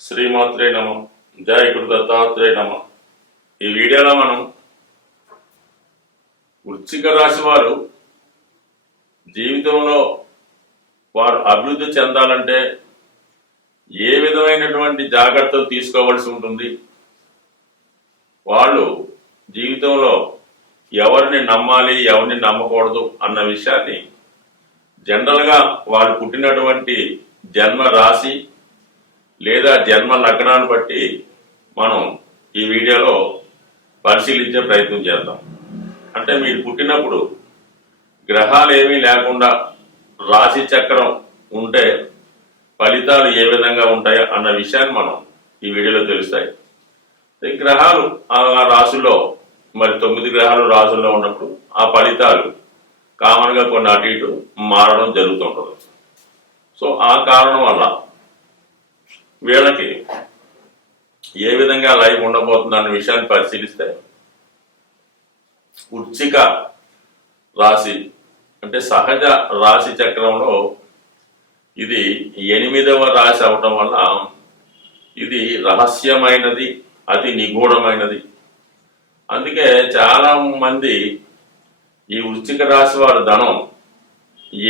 శ్రీమాత్రే నమ. జయ గురు దత్తాత్రేయ నమ. ఈ వీడియోలో మనం వృశ్చిక రాశి వారు జీవితంలో వారు అభివృద్ధి చెందాలంటే ఏ విధమైనటువంటి జాగ్రత్తలు తీసుకోవాల్సి ఉంటుంది, వాళ్ళు జీవితంలో ఎవరిని నమ్మాలి ఎవరిని నమ్మకూడదు అన్న విషయాన్ని జనరల్గా వారు పుట్టినటువంటి జన్మ రాశి లేదా జన్మ లగ్నాన్ని బట్టి మనం ఈ వీడియోలో పరిశీలించే ప్రయత్నం చేద్దాం. అంటే మీరు పుట్టినప్పుడు గ్రహాలు ఏమీ లేకుండా రాశి చక్రం ఉంటే ఫలితాలు ఏ విధంగా ఉంటాయో అన్న విషయాన్ని మనం ఈ వీడియోలో తెలుస్తాయి. గ్రహాలు ఆ రాశుల్లో మరి 9 గ్రహాలు రాశుల్లో ఉన్నప్పుడు ఆ ఫలితాలు కామన్గా కొన్ని అటు ఇటు మారడం జరుగుతుంటుంది. సో ఆ కారణం వల్ల వీళ్ళకి ఏ విధంగా లైఫ్ ఉండబోతుంది అన్న విషయాన్ని పరిశీలిస్తే వృశ్చిక రాశి అంటే సహజ రాశి చక్రంలో ఇది 8వ రాశి అవటం వల్ల ఇది రహస్యమైనది, అతి నిగూఢమైనది. అందుకే చాలా మంది ఈ వృశ్చిక రాశి వారి ధనం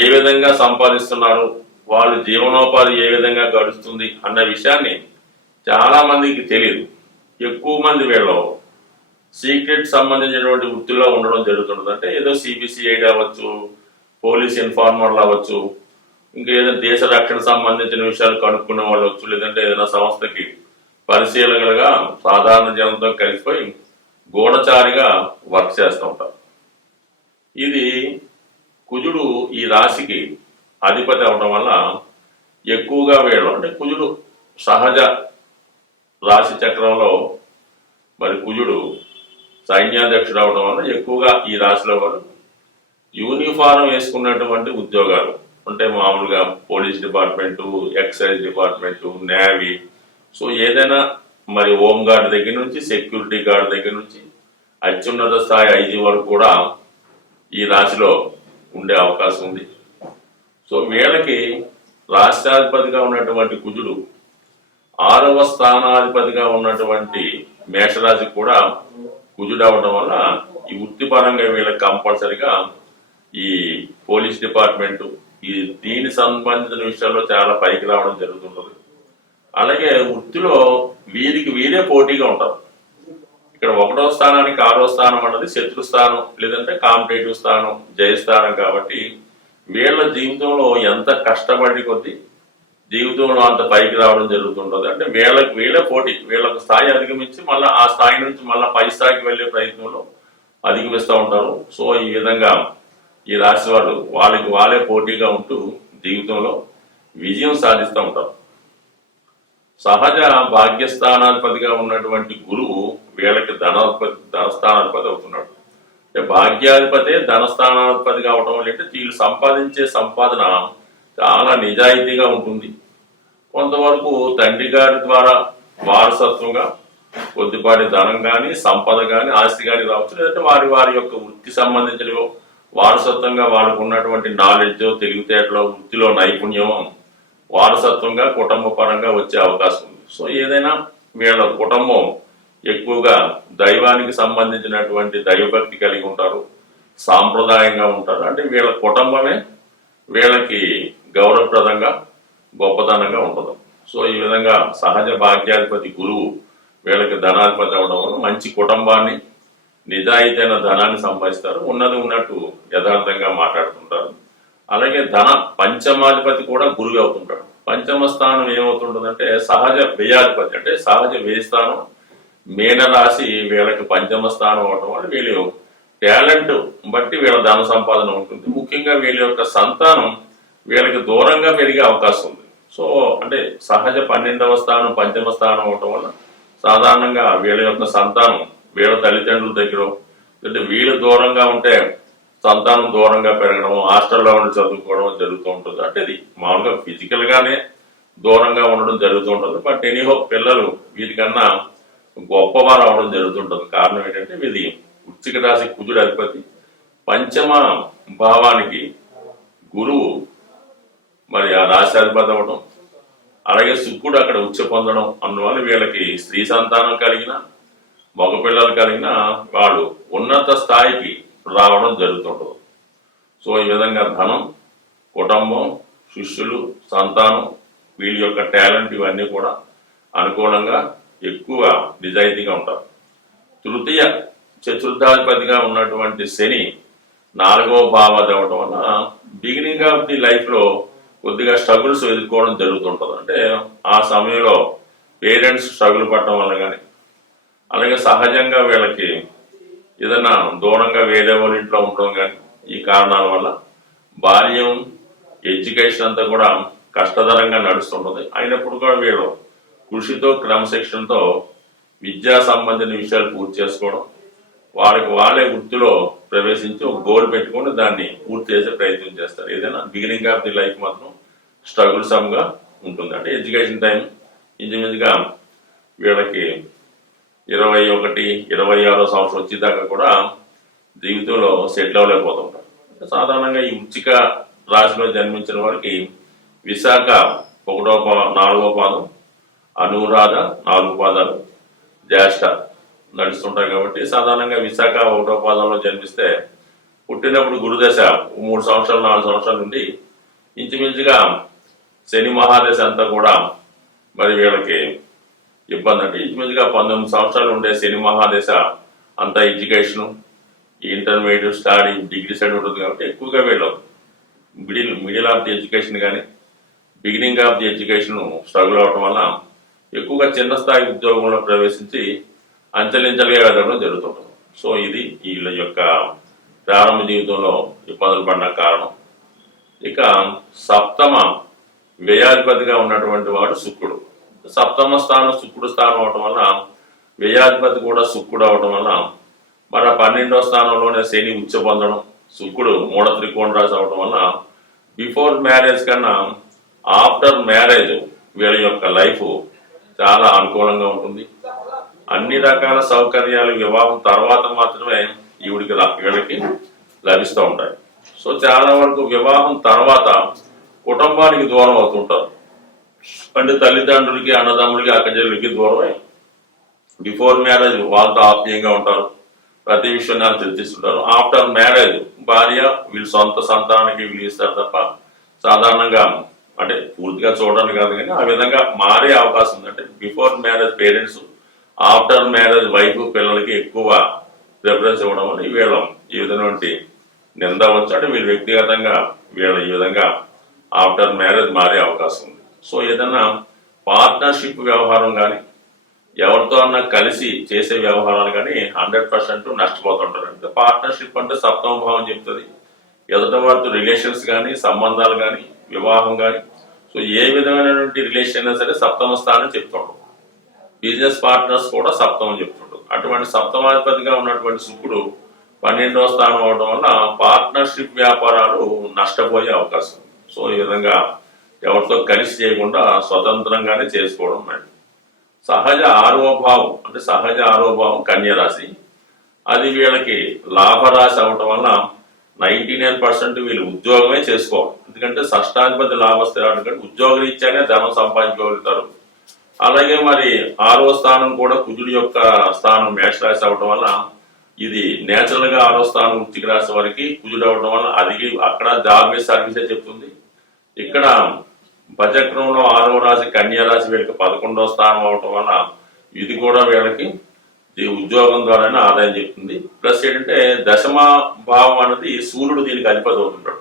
ఏ విధంగా సంపాదిస్తున్నారు, వాళ్ళ జీవనోపాధి ఏ విధంగా గడుస్తుంది అన్న విషయాన్ని చాలా మందికి తెలియదు. ఎక్కువ మంది వీళ్ళు సీక్రెట్ సంబంధించినటువంటి వృత్తిలో ఉండడం జరుగుతుంటుంది. అంటే ఏదో సిబిసిఐడి అవ్వచ్చు, పోలీస్ ఇన్ఫార్మర్లు అవ్వచ్చు, ఇంకా ఏదైనా దేశ రక్షణ సంబంధించిన విషయాలు కనుక్కునే వాళ్ళు వచ్చు, లేదంటే ఏదైనా సంస్థకి పరిశీలకులుగా సాధారణ జనంతో కలిసిపోయి గూఢచారిగా వర్క్ చేస్తూ ఉంటారు. ఇది కుజుడు ఈ రాశికి అధిపతి అవడం వల్ల ఎక్కువగా వీళ్ళు అంటే కుజుడు సహజ రాశి చక్రంలో మరి కుజుడు సైన్యాధ్యక్షుడు అవడం వల్ల ఎక్కువగా ఈ రాశిలో వాళ్ళు యూనిఫారం వేసుకున్నటువంటి ఉద్యోగాలు అంటే మామూలుగా police department, excise department, navy, so ఏదైనా మరి హోమ్ గార్డ్ దగ్గర నుంచి సెక్యూరిటీ గార్డ్ దగ్గర నుంచి అత్యున్నత స్థాయి ఐజీ వరకు కూడా ఈ రాశిలో ఉండే అవకాశం ఉంది. సో వీళ్ళకి రాష్ట్రాధిపతిగా ఉన్నటువంటి కుజుడు 6వ స్థానాధిపతిగా ఉన్నటువంటి మేషరాశి కూడా కుజుడు అవడం వల్ల ఈ వృత్తిపరంగా వీళ్ళకి కంపల్సరిగా ఈ పోలీస్ డిపార్ట్మెంటు దీని సంబంధించిన విషయాల్లో చాలా పైకి రావడం జరుగుతుంటుంది. అలాగే వృత్తిలో వీరికి వీరే పోటీగా ఉంటారు. ఇక్కడ 1వ స్థానానికి 6వ స్థానం అన్నది శత్రుస్థానం లేదంటే కాంపిటేటివ్ స్థానం, జయస్థానం. కాబట్టి వీళ్ళ జీవితంలో ఎంత కష్టపడి కొద్దీ జీవితంలో అంత పైకి రావడం జరుగుతుంటుంది. అంటే వీళ్ళ పోటీ, వీళ్ళకు స్థాయి అధిగమించి మళ్ళీ ఆ స్థాయి నుంచి మళ్ళీ పై స్థాయికి వెళ్ళే ప్రయత్నంలో అధిగమిస్తూ ఉంటారు. సో ఈ విధంగా ఈ రాశి వాళ్ళు వాళ్ళే పోటీగా ఉంటూ జీవితంలో విజయం సాధిస్తూ ఉంటారు. సహజ భాగ్యస్థానాధిపతిగా ఉన్నటువంటి గురువు వీళ్ళకి ధనస్థానాధిపతి అవుతున్నాడు. భాగ్యాధిపతే ధనస్థానాధిపతి కావటం వల్ల అంటే వీళ్ళు సంపాదించే సంపాదన చాలా నిజాయితీగా ఉంటుంది. కొంతవరకు తండ్రి గారి ద్వారా వారసత్వంగా కొద్దిపాటి ధనం కానీ సంపద కానీ ఆస్తి కానీ రావచ్చు, లేదంటే వారి యొక్క వృత్తి సంబంధించిన వారసత్వంగా వాళ్ళకు ఉన్నటువంటి నాలెడ్జ్, తెలివితేటలో, వృత్తిలో నైపుణ్యం వారసత్వంగా కుటుంబ పరంగా వచ్చే అవకాశం ఉంది. సో ఏదైనా వీళ్ళ కుటుంబం ఎక్కువగా దైవానికి సంబంధించినటువంటి దైవభక్తి కలిగి ఉంటారు, సాంప్రదాయంగా ఉంటారు. అంటే వీళ్ళ కుటుంబమే వీళ్ళకి గౌరవప్రదంగా గొప్పదనంగా ఉంటుంది. సో ఈ విధంగా సహజ భాగ్యాధిపతి గురువు వీళ్ళకి ధనాధిపతి అవడం వల్ల మంచి కుటుంబాన్ని, నిజాయితీ అయిన ధనాన్ని సంపాదిస్తారు. ఉన్నది ఉన్నట్టు యథార్థంగా మాట్లాడుతుంటారు. అలాగే పంచమాధిపతి కూడా గురువు అవుతుంటాడు. పంచమ స్థానం ఏమవుతుంటుందంటే సహజ వ్యయాధిపతి అంటే సహజ వ్యయస్థానం మీనరాశి వీళ్ళకి పంచమ స్థానం అవడం వల్ల వీళ్ళు టాలెంట్ బట్టి వీళ్ళ ధన సంపాదన ఉంటుంది. ముఖ్యంగా వీళ్ళ యొక్క సంతానం వీళ్ళకి దూరంగా పెరిగే అవకాశం ఉంది. సో అంటే సహజ 12వ స్థానం పంచమ స్థానం అవడం వల్ల సాధారణంగా వీళ్ళ యొక్క సంతానం వీళ్ళ తల్లిదండ్రుల దగ్గర అంటే వీళ్ళు దూరంగా ఉంటే సంతానం దూరంగా పెరగడం, హాస్టల్లో ఉండి చదువుకోవడం జరుగుతూ ఉంటుంది. అంటే ఇది మామూలుగా ఫిజికల్ గానే దూరంగా ఉండడం జరుగుతూ ఉంటుంది. బట్ ఎనీహో పిల్లలు వీటికన్నా గొప్పవారు అవడం జరుగుతుంటుంది. కారణం ఏంటంటే ఇది వృశ్చిక రాశి కుజుడు అధిపతి, పంచమ భావానికి గురువు మరి ఆ రాశి అధిపతి అవడం, అలాగే శుక్రుడు అక్కడ ఉచ్చ పొందడం అందువల్ల వీళ్ళకి స్త్రీ సంతానం కలిగిన మగపిల్లలు కలిగిన వాళ్ళు ఉన్నత స్థాయికి రావడం జరుగుతుంటుంది. సో ఈ విధంగా ధనం, కుటుంబం, శిష్యులు, సంతానం, వీళ్ళ యొక్క టాలెంట్ ఇవన్నీ కూడా అనుకూలంగా ఎక్కువ నిజాయితీగా ఉంటారు. తృతీయ చతుర్థాధిపతిగా ఉన్నటువంటి శని 4వ భావాది అవ్వడం వల్ల బిగినింగ్ ఆఫ్ ది లైఫ్లో కొద్దిగా స్ట్రగుల్స్ ఎదుర్కోవడం జరుగుతుంటుంది. అంటే ఆ సమయంలో పేరెంట్స్ స్ట్రగుల్ పడటం వల్ల కానీ, అలాగే సహజంగా వీళ్ళకి ఏదైనా దూరంగా వేరే వాళ్ళ ఇంట్లో ఉండడం కానీ, ఈ కారణాల వల్ల బాల్యం, ఎడ్యుకేషన్ అంతా కూడా కష్టతరంగా నడుస్తుంటుంది. అయినప్పుడు కూడా వీళ్ళు కృషితో, క్రమశిక్షణతో విద్యా సంబంధించిన విషయాలు పూర్తి చేసుకోవడం, వాళ్ళే వృత్తిలో ప్రవేశించి ఒక గోల్ పెట్టుకొని దాన్ని పూర్తి చేసే ప్రయత్నం చేస్తారు. ఏదైనా బిగినింగ్ ఆఫ్ ది లైఫ్ మాత్రం స్ట్రగుల్సమ్గా ఉంటుంది. అంటే ఎడ్యుకేషన్ టైం ఇంచుమించుగా వీళ్ళకి 21, 26 సంవత్సరం వచ్చేదాకా కూడా జీవితంలో సెటిల్ అవ్వలేకపోతుంటారు. సాధారణంగా ఈ వృశ్చిక రాశిలో జన్మించిన వారికి విశాఖ 4వ పాదం, అనురాధ 4 పాదాలు, జ్యేష్ఠ నడుస్తుంటాయి. కాబట్టి సాధారణంగా విశాఖ 1వ పాదంలో జన్మిస్తే పుట్టినప్పుడు గురుదశ 3 సంవత్సరాలు 4 సంవత్సరాల నుండి ఇంచుమించుగా శని మహాదశ అంతా కూడా మరి వీళ్ళకి ఇబ్బంది. అంటే ఇంచుమించుగా 19 సంవత్సరాలు ఉండే శని మహాదశ అంతా education, intermediate study, degree study ఉంటుంది. కాబట్టి ఎక్కువగా వీళ్ళు మిడిల్ ఆఫ్ ది ఎడ్యుకేషన్ కానీ beginning of the education struggle అవడం వల్ల ఎక్కువగా చిన్న స్థాయి ఉద్యోగంలో ప్రవేశించి అంచెలించలుగా వెళ్ళడం జరుగుతుంటుంది. సో ఇది వీళ్ళ యొక్క ప్రారంభ జీవితంలో ఇబ్బందులు పడిన కారణం. ఇక సప్తమ వ్యయాధిపతిగా ఉన్నటువంటి వాడు శుక్రుడు. సప్తమ స్థానం శుక్రుడు స్థానం అవడం వల్ల వ్యయాధిపతి కూడా శుక్రుడు అవడం వల్ల మన 12వ స్థానంలోనే శని ఉచ్చ పొందడం, శుక్రుడు మూఢ త్రికోణ రాశి అవడం వల్ల బిఫోర్ మ్యారేజ్ కన్నా ఆఫ్టర్ మ్యారేజ్ వీళ్ళ యొక్క లైఫ్ చాలా అనుకూలంగా ఉంటుంది. అన్ని రకాల సౌకర్యాలు వివాహం తర్వాత మాత్రమే వీళ్ళకి లభిస్తూ ఉంటాయి. సో చాలా వరకు వివాహం తర్వాత కుటుంబానికి దూరం అవుతుంటారు. అంటే తల్లిదండ్రులకి, అన్నదమ్ములకి, అక్కచెల్లెలకి దూరమై బిఫోర్ మ్యారేజ్ వాళ్ళతో ఆప్యాయంగా ఉంటారు, ప్రతి విషయాన్ని చర్చిస్తుంటారు. ఆఫ్టర్ మ్యారేజ్ భార్య వీళ్ళు సొంత సంతానానికి వీళ్ళు ఇస్తారు తప్ప సాధారణంగా అంటే పూర్తిగా చూడడానికి కాదు కానీ ఆ విధంగా మారే అవకాశం ఉంది. అంటే before marriage parents, after marriage wife పిల్లలకి ఎక్కువ ప్రిఫరెన్స్ ఇవ్వడం వల్ల వీళ్ళ ఈ విధమైనటువంటి నింద వచ్చు. అంటే వీళ్ళు వ్యక్తిగతంగా వీళ్ళ ఈ విధంగా ఆఫ్టర్ మ్యారేజ్ మారే అవకాశం ఉంది. సో ఏదైనా పార్ట్నర్షిప్ వ్యవహారం కానీ ఎవరితో అన్నా కలిసి చేసే వ్యవహారాలు కానీ 100% నష్టపోతుంటారు. అంటే పార్ట్నర్షిప్ అంటే సప్తమ భావం చెప్తుంది. ఎదుట వారితో రిలేషన్స్ కానీ, సంబంధాలు కానీ, వివాహం కానీ, సో ఏ విధమైనటువంటి రిలేషన్ అయినా సరే సప్తమ స్థానం చెప్తుంటాం. బిజినెస్ పార్ట్నర్స్ కూడా సప్తమం చెప్తుంటారు. అటువంటి సప్తమాధిపతిగా ఉన్నటువంటి శుక్రుడు 12వ స్థానం అవడం వల్ల పార్ట్నర్షిప్ వ్యాపారాలు నష్టపోయే అవకాశం. సో ఈ విధంగా ఎవరితో కలిసి చేయకుండా స్వతంత్రంగానే చేసుకోవడం. సహజ 6వ భావం అంటే సహజ 6వ భావం కన్య రాశి. అది వీళ్ళకి లాభరాశి అవటం వల్ల 99% వీళ్ళు ఉద్యోగమే చేసుకోవాలి. ఎందుకంటే షష్టాధిపతి లాభస్థిరాడు కంటే ఉద్యోగ రీత్యానే ధనం సంపాదించుకోగలుగుతారు. అలాగే మరి 6వ స్థానం కూడా కుజుడి యొక్క స్థానం మేషరాశి అవటం వల్ల ఇది నేచురల్ గా 6వ స్థానం వృశ్చిక రాశి వారికి కుజుడు అవడం వల్ల అది అక్కడ జాబ్ బేస్ సర్వీసే చెప్తుంది. ఇక్కడ భజక్రంలో 6వ రాశి కన్యా రాశి వీళ్ళకి 11వ స్థానం అవటం వల్ల ఇది కూడా వీళ్ళకి ఈ ఉద్యోగం ద్వారానే ఆదాయం చెప్తుంది. ప్లస్ ఏంటంటే దశమ భావం అనేది సూర్యుడు దీనికి అధిపతి అవుతుంటాడు.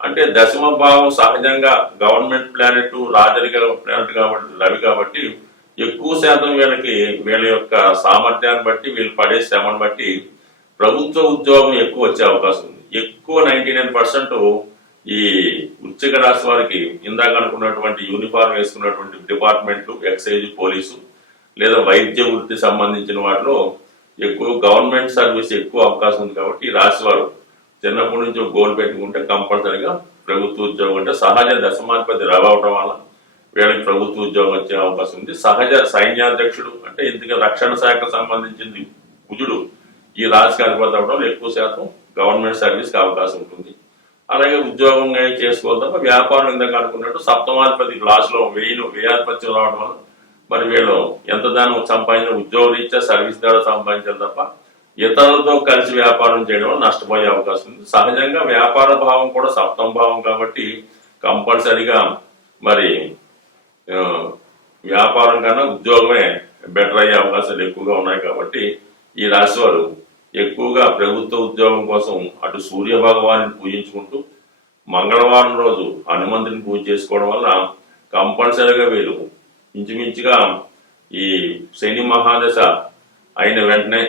అంటే దశమ భావం సహజంగా గవర్నమెంట్ ప్లానెట్, రాజరిక ప్లానెట్ కాబట్టి రవి కాబట్టి ఎక్కువ శాతం వీళ్ళ యొక్క సామర్థ్యాన్ని బట్టి వీళ్ళు పడే శ్రమను బట్టి ప్రభుత్వ ఉద్యోగం ఎక్కువ వచ్చే అవకాశం ఉంది. ఎక్కువ 99% ఈ వృశ్చిక రాశి వారికి ఇందాక అనుకున్నటువంటి యూనిఫామ్ వేసుకున్నటువంటి డిపార్ట్మెంట్లు, ఎక్సైజ్, పోలీసు లేదా వైద్య వృత్తి సంబంధించిన వాటిలో ఎక్కువ గవర్నమెంట్ సర్వీస్ ఎక్కువ అవకాశం ఉంది. కాబట్టి ఈ రాశి వారు చిన్నప్పటి నుంచి గోల్ పెట్టుకుంటే కంపల్సరీగా ప్రభుత్వ ఉద్యోగం అంటే సహజ దశమాధిపతి రవి అవడం వల్ల వీళ్ళకి ప్రభుత్వ ఉద్యోగం వచ్చే అవకాశం ఉంది. సహజ సైన్యాధ్యక్షుడు అంటే ఇందుకే రక్షణ శాఖకు సంబంధించింది కుజుడు ఈ రాశికి అధిపతి అవడం ఎక్కువ శాతం గవర్నమెంట్ సర్వీస్కి అవకాశం ఉంటుంది. అలాగే ఉద్యోగం చేసుకోవాలి తప్ప వ్యాపారం ఇందాక అనుకున్నట్టు సప్తమాధిపతి లాస్ట్లో వ్యయాధిపత్యం రావడం వల్ల మరి వీళ్ళు ఎంత దాన్ని సంపాదించిన ఉద్యోగ రీత్యా సర్వీస్ ద్వారా సంపాదించాలి తప్ప ఇతరులతో కలిసి వ్యాపారం చేయడం వల్ల నష్టపోయే అవకాశం ఉంది. సహజంగా వ్యాపార భావం కూడా సప్తమ భావం కాబట్టి కంపల్సరిగా మరి వ్యాపారం కన్నా ఉద్యోగమే బెటర్ అయ్యే అవకాశాలు ఎక్కువగా ఉన్నాయి. కాబట్టి ఈ రాశి వారు ఎక్కువగా ప్రభుత్వ ఉద్యోగం కోసం అటు సూర్య భగవాన్ని పూజించుకుంటూ మంగళవారం రోజు హనుమంతుని పూజ చేసుకోవడం వల్ల కంపల్సరిగా వీరు ఇంచుమించుగా ఈ శని మహాదశ అయిన వెంటనే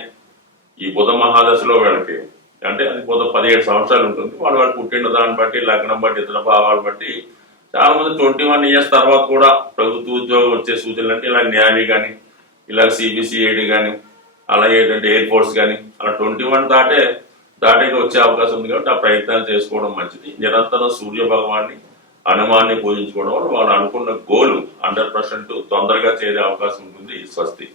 ఈ బుధ మహాదశలో వీళ్ళకి అంటే అది బుధ 17 సంవత్సరాలు ఉంటుంది. వాళ్ళు పుట్టిన దాన్ని బట్టి లగ్నం బట్టి ఇతర భావాలు బట్టి చాలా మంది 21 years తర్వాత కూడా ప్రభుత్వ ఉద్యోగం వచ్చే సూచనలు అంటే ఇలా నేవీ కానీ ఇలా సిబిసిఐడి కానీ అలాగే ఏంటంటే ఎయిర్ ఫోర్స్ కానీ అలా 21 దాటికి వచ్చే అవకాశం ఉంది. కాబట్టి ఆ ప్రయత్నాలు చేసుకోవడం మంచిది. నిరంతరం సూర్య భగవాన్ని హనుమాన్ని పూజించుకోవడం వల్ల వాళ్ళు అనుకున్న గోల్ 100% తొందరగా చేరే అవకాశం ఉంటుంది. స్వస్తి.